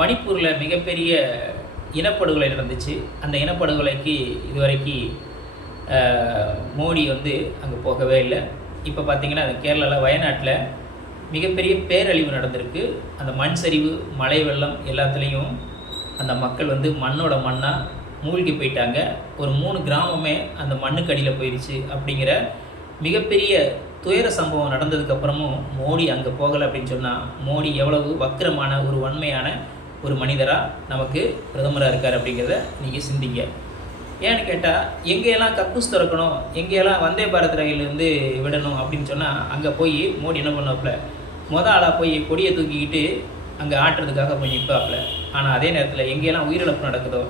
மணிப்பூரில் மிகப்பெரிய இனப்படுகொலை நடந்துச்சு. அந்த இனப்படுகொலைக்கு இதுவரைக்கும் மோடி வந்து அங்கே போகவே இல்லை. இப்போ பார்த்திங்கன்னா அந்த கேரளாவில் வயநாட்டில் மிகப்பெரிய பேரழிவு நடந்திருக்கு. அந்த மண் சரிவு மழை வெள்ளம் எல்லாத்துலேயும் அந்த மக்கள் வந்து மண்ணோட மண்ணாக மூழ்கி போயிட்டாங்க. ஒரு மூணு கிராமமே அந்த மண்ணுக்கடியில் போயிடுச்சு அப்படிங்கிற மிகப்பெரிய துயர சம்பவம் நடந்ததுக்கப்புறமும் மோடி அங்கே போகலை அப்படின்னு சொன்னால் மோடி எவ்வளவு வக்கிரமான ஒரு வன்மையான ஒரு மனிதராக நமக்கு பிரதமராக இருக்கார் அப்படிங்கிறத நீங்கள் சிந்திங்க. ஏன்னு கேட்டால் எங்கேயெல்லாம் கக்கூஸ் திறக்கணும் எங்கேயெல்லாம் வந்தே பாரத் ரயிலிருந்து விடணும் அப்படின்னு சொன்னால் அங்கே போய் மோடி என்ன பண்ணாப்புல மொத ஆளாக போய் கொடியை தூக்கிக்கிட்டு அங்கே ஆட்டுறதுக்காக போய் நிற்பாப்புல ஆனால் அதே நேரத்தில் எங்கேயெல்லாம் உயிரிழப்பு நடக்குதோ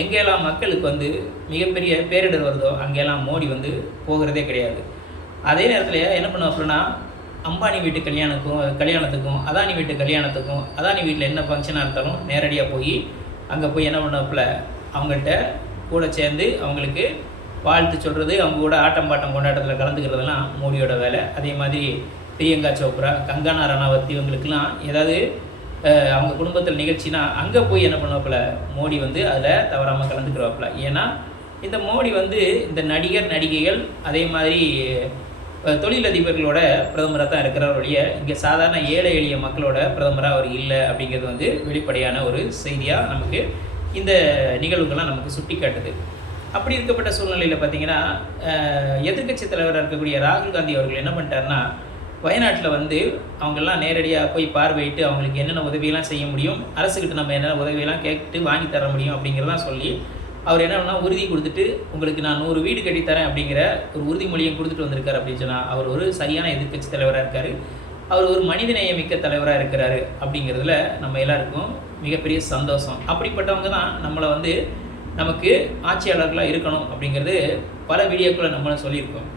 எங்கெல்லாம் மக்களுக்கு வந்து மிகப்பெரிய பேரிடர் வருதோ அங்கெல்லாம் மோடி வந்து போகிறதே கிடையாது. அதே நேரத்தில் என்ன பண்ணுவாப்புலன்னா அம்பானி வீட்டு கல்யாணத்துக்கும் கல்யாணத்துக்கும் அதானி வீட்டு கல்யாணத்துக்கும் அதானி வீட்டில் என்ன ஃபங்க்ஷனாக இருந்தாலும் நேரடியாக போய் அங்கே போய் என்ன பண்ணுவாப்புல அவங்கள்ட்ட கூட சேர்ந்து அவங்களுக்கு வாழ்த்து சொல்கிறது அவங்க கூட ஆட்டம் பாட்டம் கொண்டாட்டத்தில் கலந்துக்கிறதெல்லாம் மோடியோட வேலை. அதே மாதிரி பிரியங்கா சோப்ரா கங்கனா ரணாவத் இவங்களுக்கெல்லாம் ஏதாவது அவங்க குடும்பத்தில் நிகழ்ச்சினா அங்கே போய் என்ன பண்ணுவாப்புல மோடி வந்து அதில் தவறாமல் கலந்துக்கிறவாப்புல ஏன்னா இந்த மோடி வந்து இந்த நடிகர் நடிகைகள் அதே மாதிரி தொழிலதிபர்களோட பிரதமராக தான் இருக்கிறவர் ஒழிய இங்கே சாதாரண ஏழை எளிய மக்களோட பிரதமராக அவர் இல்லை அப்படிங்கிறது வந்து வெளிப்படையான ஒரு செய்தியாக நமக்கு இந்த நிகழ்வுகள்லாம் நமக்கு சுட்டி காட்டுது. அப்படி இருக்கப்பட்ட சூழ்நிலையில் பார்த்தீங்கன்னா எதிர்க்கட்சி தலைவராக இருக்கக்கூடிய ராகுல் காந்தி அவர்கள் என்ன பண்ணிட்டாருன்னா வயநாட்டில் வந்து அவங்கெல்லாம் நேரடியாக போய் பார்வையிட்டு அவங்களுக்கு என்னென்ன உதவியெல்லாம் செய்ய முடியும் அரசுக்கிட்ட நம்ம என்னென்ன உதவியெல்லாம் கேட்டு வாங்கி தர முடியும் அப்படிங்கிறதான் சொல்லி அவர் என்ன உறுதி கொடுத்துட்டு உங்களுக்கு நான் நூறு வீடு கட்டித்தரேன் அப்படிங்கிற ஒரு உறுதிமொழியை கொடுத்துட்டு வந்திருக்காரு அப்படின்னு சொன்னால் அவர் ஒரு சரியான எதிர்கட்சி தலைவராக இருக்கார். அவர் ஒரு மனிதநேயமிக்க தலைவராக இருக்கிறாரு அப்படிங்கிறதுல நம்ம எல்லாருக்கும் மிகப்பெரிய சந்தோஷம். அப்படிப்பட்டவங்க தான் நம்மளை வந்து நமக்கு ஆட்சியாளர்களாக இருக்கணும் அப்படிங்கிறது பல வீடியோக்களை நம்மளும் சொல்லியிருக்கோம்.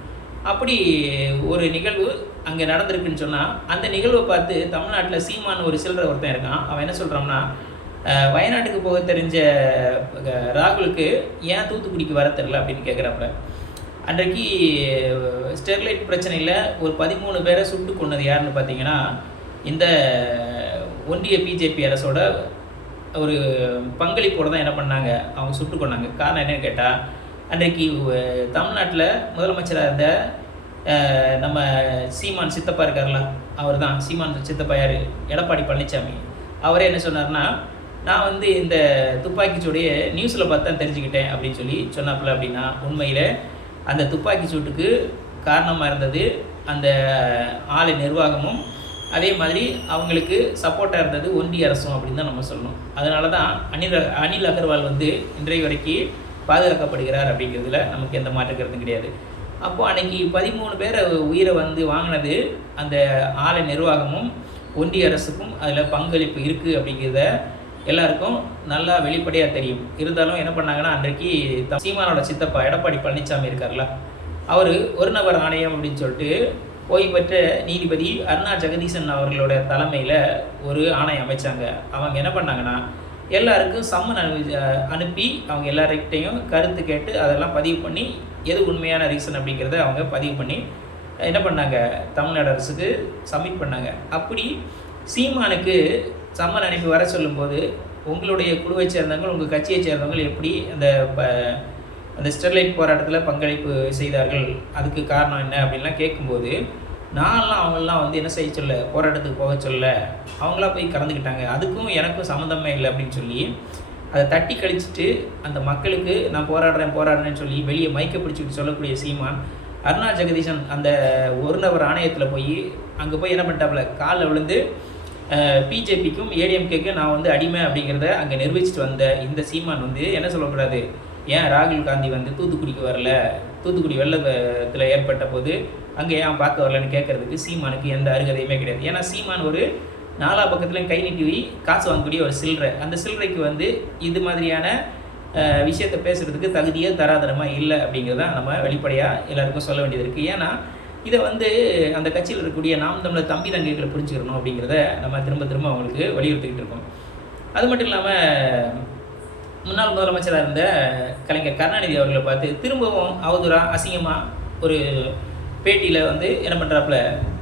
அப்படி ஒரு நிகழ்வு அங்கே நடந்திருக்குன்னு சொன்னால் அந்த நிகழ்வை பார்த்து தமிழ்நாட்டில் சீமான் ஒரு சில்லற ஒருத்தன் இருக்கான். அவன் என்ன சொல்கிறான்னா வயநாட்டுக்கு போக தெரிஞ்ச ராகுலுக்கு ஏன் தூத்துக்குடிக்கு வர தெரில அப்படின்னு கேட்குறாப்புல அன்றைக்கு ஸ்டெர்லைட் பிரச்சனையில் ஒரு பதிமூணு பேரை சுட்டு கொன்னது யாருன்னு பார்த்தீங்கன்னா இந்த ஒன்றிய பிஜேபி அரசோட ஒரு பங்களிப்போடு தான் என்ன பண்ணாங்க அவங்க சுட்டு கொண்டாங்க காரணம் என்னன்னு கேட்டால் அன்றைக்கு தமிழ்நாட்டில் முதலமைச்சராக இருந்த நம்ம சீமான் சித்தப்பா இருக்கார்ல அவர் தான் சீமான் சித்தப்பா யார்? எடப்பாடி பழனிசாமி அவரே என்ன சொன்னார்னா நான் வந்து இந்த துப்பாக்கி சூடைய நியூஸில் பார்த்து தான் தெரிஞ்சுக்கிட்டேன் அப்படின்னு சொல்லி சொன்னாப்புல அப்படின்னா உண்மையில் அந்த துப்பாக்கி சூட்டுக்கு காரணமாக இருந்தது அந்த ஆலை நிர்வாகமும் அதே மாதிரி அவங்களுக்கு சப்போர்ட்டாக இருந்தது ஒன்றிய அரசும் அப்படின்னு தான் நம்ம சொல்லணும். அதனால தான் அனில் அனில் அகர்வால் வந்து இன்றைய வரைக்கும் பாதுகாக்கப்படுகிறார் அப்படிங்கிறதுல நமக்கு எந்த மாற்று கருத்தும் கிடையாது. அப்போது அன்னைக்கு பதிமூணு பேரை உயிரை வந்து வாங்கினது அந்த ஆலை நிர்வாகமும் ஒன்றிய அரசுக்கும் அதில் பங்களிப்பு இருக்குது அப்படிங்கிறத எல்லாருக்கும் நல்லா வெளிப்படையாக தெரியும். இருந்தாலும் என்ன பண்ணாங்கன்னா அன்றைக்கு சீமானோட சித்தப்பா எடப்பாடி பழனிசாமி இருக்கார்ல அவர் ஒரு நபர் ஆணையம் அப்படின்னு சொல்லிட்டு ஓய்வு பெற்ற நீதிபதி அருணா ஜெகதீசன் அவர்களோட தலைமையில் ஒரு ஆணையம் அமைச்சாங்க. அவங்க என்ன பண்ணாங்கன்னா எல்லாருக்கும் சம்மன் அனு அனுப்பி அவங்க எல்லார்கிட்டையும் கருத்து கேட்டு அதெல்லாம் பதிவு பண்ணி எது உண்மையான ரீசன் அப்படிங்கிறத அவங்க பதிவு பண்ணி என்ன பண்ணாங்க தமிழ்நாடு அரசுக்கு சப்மிட் பண்ணாங்க. அப்படி சீமானுக்கு சம்மன் அனுப்பி வர சொல்லும்போது உங்களுடைய குழுவை சேர்ந்தவங்க உங்கள் கட்சியை சேர்ந்தவங்க எப்படி அந்த ப- அந்த ஸ்டெர்லைட் போராட்டத்தில் பங்களிப்பு செய்தார்கள்? அதுக்கு காரணம் என்ன அப்படின்லாம் கேட்கும்போது நான்லாம் அவங்களாம் வந்து என்ன செய்ய சொல்ல போராட்டத்துக்கு போக சொல்ல அவங்களா போய் கலந்துக்கிட்டாங்க. அதுக்கும் எனக்கும் சம்மந்தமே இல்லை அப்படின்னு சொல்லி அதை தட்டி கழிச்சிட்டு அந்த மக்களுக்கு நான் போராடுறேன் போராடுறேன்னு சொல்லி வெளியே மைக்க பிடிச்சிக்கிட்டு சொல்லக்கூடிய சீமான் அருணா ஜெகதீசன் அந்த ஒரு நபர் ஆணையத்தில் போய் அங்கே போய் என்ன பண்ணிட்டாப்புல காலில் விழுந்து பிஜேபிக்கும் ஏடிஎம்கேக்கும் நான் வந்து அடிமை அப்படிங்கிறத அங்கே நிரூபிச்சிட்டு வந்த இந்த சீமான் வந்து என்ன சொல்லக்கூடாது ஏன் ராகுல் காந்தி வந்து தூத்துக்குடிக்கு வரல? தூத்துக்குடி வெள்ளத்தில் ஏற்பட்ட போது அங்கே ஏன் பார்க்க வரலன்னு கேட்கறதுக்கு சீமானுக்கு எந்த அருகதையுமே கிடையாது. ஏன்னா சீமான் ஒரு நாலா பக்கத்துலையும் கை நீட்டி காசு வாங்கக்கூடிய ஒரு சில்லறை. அந்த சில்லறைக்கு வந்து இது மாதிரியான விஷயத்தை பேசுகிறதுக்கு தகுதியே தராதரமாக இல்லை அப்படிங்கிறத நம்ம வெளிப்படையாக எல்லாருக்கும் சொல்ல வேண்டியது இருக்குது ஏன்னா இதை வந்து அந்த கட்சியில் இருக்கக்கூடிய நாம் தமிழர் தம்பி தங்கைகளை புரிஞ்சுக்கிறணும் அப்படிங்கிறத நம்ம திரும்ப திரும்ப அவங்களுக்கு வலியுறுத்திக்கிட்டு இருக்கோம். அது மட்டும் இல்லாமல் முன்னாள் முதலமைச்சராக இருந்த கலைஞர் கருணாநிதி அவர்களை பார்த்து திரும்பவும் அவதூறாக அசிங்கமாக ஒரு பேட்டியில் வந்து என்ன பண்ணுறாப்புல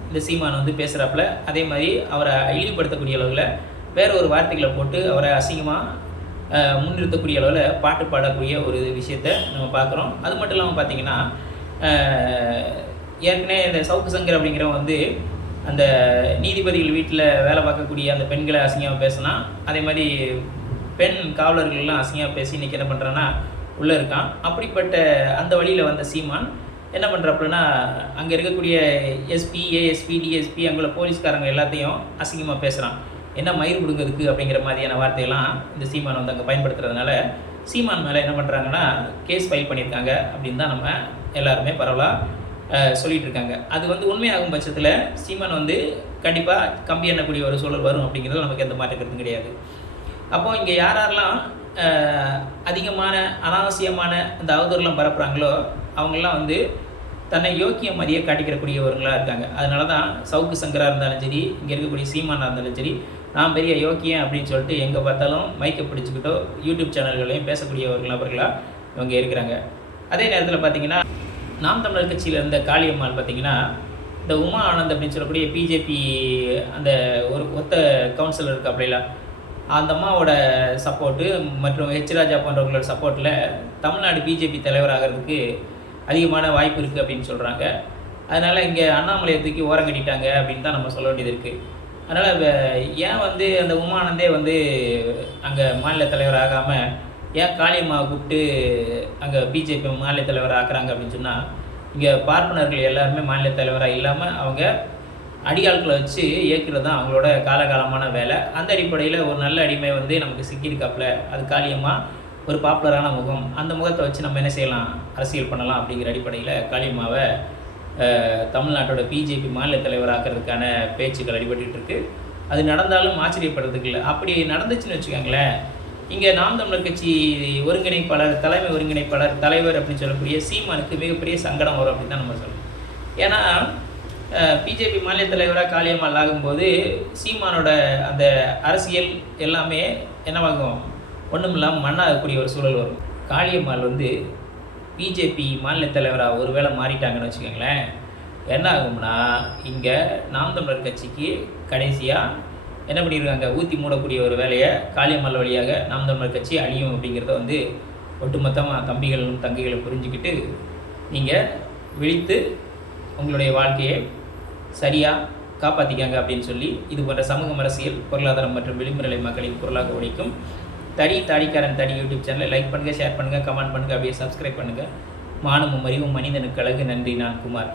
இந்த சீமான் வந்து பேசுகிறாப்புல அதே மாதிரி அவரை இழிவுபடுத்தக்கூடிய அளவில் வேற ஒரு வார்த்தைகளை போட்டு அவரை அசிங்கமாக முன்னிறுத்தக்கூடிய அளவில் பாட்டு பாடக்கூடிய ஒரு விஷயத்த நம்ம பார்க்குறோம். அது மட்டும் இல்லாமல் பார்த்தீங்கன்னா ஏற்கனவே இந்த சவுக்கு சங்கர் அப்படிங்கிறவன் வந்து அந்த நீதிபதிகள் வீட்டில் வேலை பார்க்கக்கூடிய அந்த பெண்களை அசிங்கமாக பேசினா அதே மாதிரி பெண் காவலர்கள்லாம் அசிங்கமாக பேசி இன்றைக்கி என்ன பண்ணுறான்னா உள்ளே இருக்கான். அப்படிப்பட்ட அந்த வழியில் வந்த சீமான் என்ன பண்ணுறப்பன்னா அங்கே இருக்கக்கூடிய எஸ்பி ஏஎஸ்பி டிஎஸ்பி அங்குள்ள போலீஸ்காரங்க எல்லாத்தையும் அசிங்கமாக பேசுகிறான் என்ன மயிர் பிடுங்கிறதுக்கு அப்படிங்கிற மாதிரியான வார்த்தையெல்லாம் இந்த சீமான் வந்து அங்கே பயன்படுத்துறதுனால சீமான் மேலே என்ன பண்ணுறாங்கன்னா கேஸ் ஃபைல் பண்ணியிருக்காங்க அப்படின்னு தான் நம்ம எல்லாருமே பரவலாக சொல்லிகிட்டு சொல்லிட்டு இருக்காங்க அது வந்து உண்மையாகும் பட்சத்தில் சீமான் வந்து கண்டிப்பாக கம்பி எண்ணக்கூடிய ஒரு சூழல் வரும் அப்படிங்கிறது நமக்கு எந்த மாற்று கிடையாது. அப்போ இங்கே யார் யாரெல்லாம் அதிகமான அனாவசியமான அந்த அவதூறுலாம் பரப்புகிறாங்களோ அவங்கெல்லாம் வந்து தன்னை யோக்கிய மாதிரியே காட்டிக்கிறக்கூடியவர்களாக இருக்காங்க. அதனால தான் சவுக்கு சங்கராக இருந்தாலும் சரி இங்கே இருக்கக்கூடிய சீமானாக இருந்தாலும் சரி நான் பெரிய யோக்கியம் அப்படின்னு சொல்லிட்டு எங்கே பார்த்தாலும் மைக்கை பிடிச்சிக்கிட்டோ யூடியூப் சேனல்களையும் பேசக்கூடியவர்கள் நபர்களாக இவங்க இருக்கிறாங்க. அதே நேரத்தில் பார்த்தீங்கன்னா நாம் தமிழர் கட்சியில் இருந்த காளியம்மாள் பார்த்தீங்கன்னா இந்த உமா ஆனந்த் அப்படின்னு சொல்லக்கூடிய பிஜேபி அந்த ஒரு ஒத்த கவுன்சிலர் இருக்கு அப்படிலாம் அந்த அம்மாவோட சப்போர்ட்டு மற்றும் ஹெச் ராஜா போன்றவங்களோட சப்போர்ட்டில் தமிழ்நாடு பிஜேபி தலைவராகிறதுக்கு அதிகமான வாய்ப்பு இருக்குது அப்படின்னு சொல்கிறாங்க அதனால் இங்கே அண்ணாமலையை தூக்கி ஓரம் கட்டிட்டாங்க அப்படின்னு தான் நம்ம சொல்ல வேண்டியது இருக்குது அதனால் ஏன் வந்து அந்த உமானந்தே வந்து அங்கே மாநில தலைவர் ஆகாமல் ஏன் காளியம்மாவை கூப்பிட்டு அங்கே பிஜேபி மாநில தலைவர் ஆக்குறாங்க அப்படின்னு சொன்னால் இங்கே பார்ப்பனர்கள் எல்லாருமே மாநில தலைவராக இல்லாமல் அவங்க அடியாட்களை வச்சு இயக்குறது தான் அவங்களோட காலகாலமான வேலை. அந்த அடிப்படையில் ஒரு நல்ல அடிமை வந்து நமக்கு சிக்கியிருக்காப்புல. அது காளியம்மா ஒரு பாப்புலரான முகம். அந்த முகத்தை வச்சு நம்ம என்ன செய்யலாம்? அரசியல் பண்ணலாம் அப்படிங்கிற அடிப்படையில் காளியம்மாவை தமிழ்நாட்டோட பிஜேபி மாநில தலைவராக்கிறதுக்கான பேச்சுக்கள் அடிபட்டு இருக்கு. அது நடந்தாலும் ஆச்சரியப்படுறதுக்கு இல்லை. அப்படி நடந்துச்சுன்னு வச்சுக்கோங்களேன் இங்கே நாம் தமிழர் கட்சி ஒருங்கிணைப்பாளர் தலைமை ஒருங்கிணைப்பாளர் தலைவர் அப்படின்னு சொல்லக்கூடிய சீமானுக்கு மிகப்பெரிய சங்கடம் வரும் அப்படின்னு தான் நம்ம சொல்லணும் ஏன்னா பிஜேபி மாநில தலைவராக காளியம்மாள் ஆகும்போது சீமானோட அந்த அரசியல் எல்லாமே என்னவாகும்? ஒன்றும் இல்லாமல் மண்ணாகக்கூடிய ஒரு சூழல் வரும். காளியம்மாள் வந்து பிஜேபி மாநில தலைவராக ஒருவேளை மாறிட்டாங்கன்னு வச்சுக்கோங்களேன் என்ன ஆகும்னா இங்கே நாம் தமிழர் கட்சிக்கு கடைசியாக என்ன பண்ணியிருக்காங்க ஊற்றி மூடக்கூடிய ஒரு வேலையை காளியம்மாள் வழியாக நாம் தமிழர் கட்சி அழியும் அப்படிங்கிறத வந்து ஒட்டுமொத்தமாக தம்பிகளும் தங்கைகளும் புரிஞ்சுக்கிட்டு நீங்கள் விழித்து உங்களுடைய வாழ்க்கையை சரியாக காப்பாற்றிக்காங்க அப்படின்னு சொல்லி இது போன்ற சமூகம் அரசியல் பொருளாதாரம் மற்றும் விளிம்புநிலை மக்களின் குரலாக ஒழிக்கும் தடி தாடிக்காரன் தடி யூடியூப் சேனலை லைக் பண்ணுங்கள் ஷேர் பண்ணுங்கள் கமெண்ட் பண்ணுங்கள் அப்படியே சப்ஸ்கிரைப் பண்ணுங்கள் மானமும் அறிவும் மனிதனுக்கு அழகு. நன்றி நான் குமார்.